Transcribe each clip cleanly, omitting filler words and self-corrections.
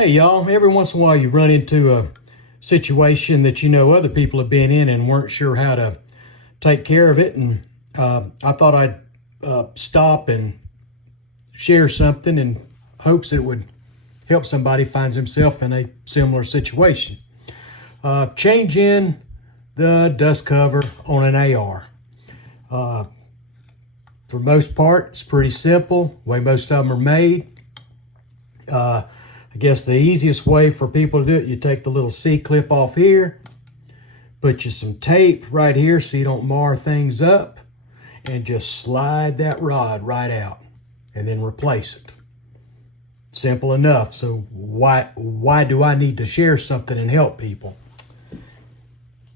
Hey y'all, every once in a while you run into a situation that you know other people have been in and weren't sure how to take care of it. And I thought I'd stop and share something in hopes it would help somebody finds himself in a similar situation. Change in the dust cover on an AR. For most part, it's pretty simple, the way most of them are made. I guess the easiest way for people to do it, you take the little C-clip off here, put you some tape right here so you don't mar things up, and just slide that rod right out and then replace it. Simple enough. So why do I need to share something and help people?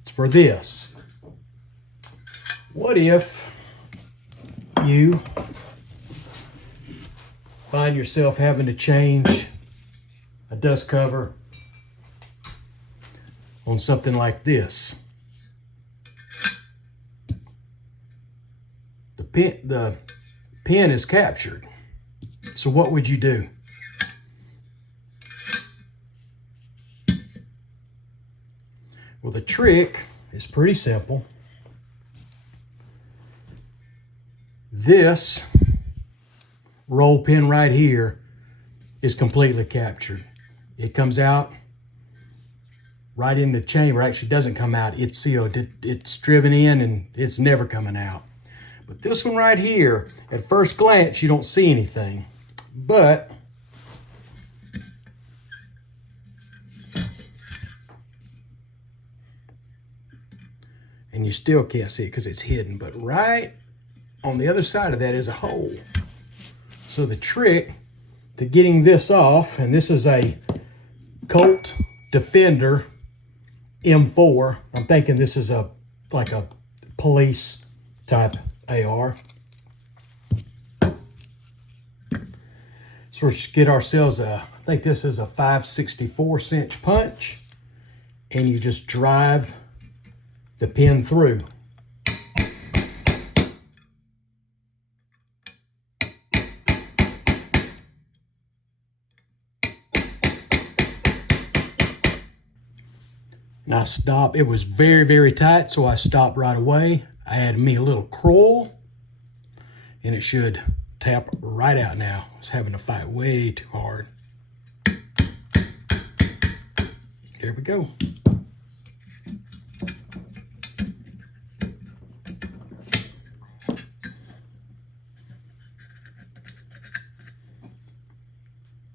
It's for this. What if you find yourself having to change a dust cover on something like this? The pin is captured. So what would you do? Well, the trick is pretty simple. This roll pin right here is completely captured. It comes out right in the chamber. Actually, doesn't come out. It's sealed. It's driven in and it's never coming out. But this one right here, at first glance, you don't see anything. But and you still can't see it because it's hidden. But right on the other side of that is a hole. So the trick to getting this off, and this is a Colt Defender M4. I'm thinking this is like a police type AR. So we'll get ourselves I think this is a 5/64 inch punch, and you just drive the pin through. And I stopped. It was very, very tight, so I stopped right away. I had me a little curl, and it should tap right out now. I was having to fight way too hard. There we go.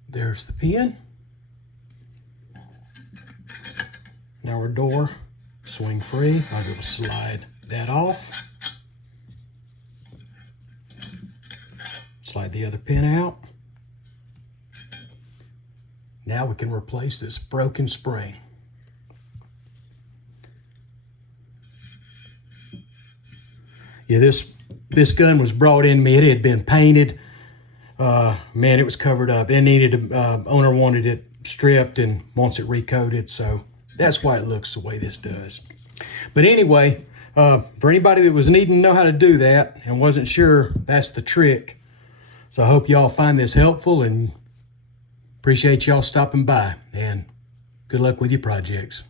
There's the pin. Now our door, swing free. I'll be able to slide that off. Slide the other pin out. Now we can replace this broken spring. Yeah, this gun was brought in me. It had been painted. Man, it was covered up. It needed, owner wanted it stripped and wants it recoated, so that's why it looks the way this does. But anyway, for anybody that was needing to know how to do that and wasn't sure, that's the trick. So I hope y'all find this helpful and appreciate y'all stopping by, and good luck with your projects.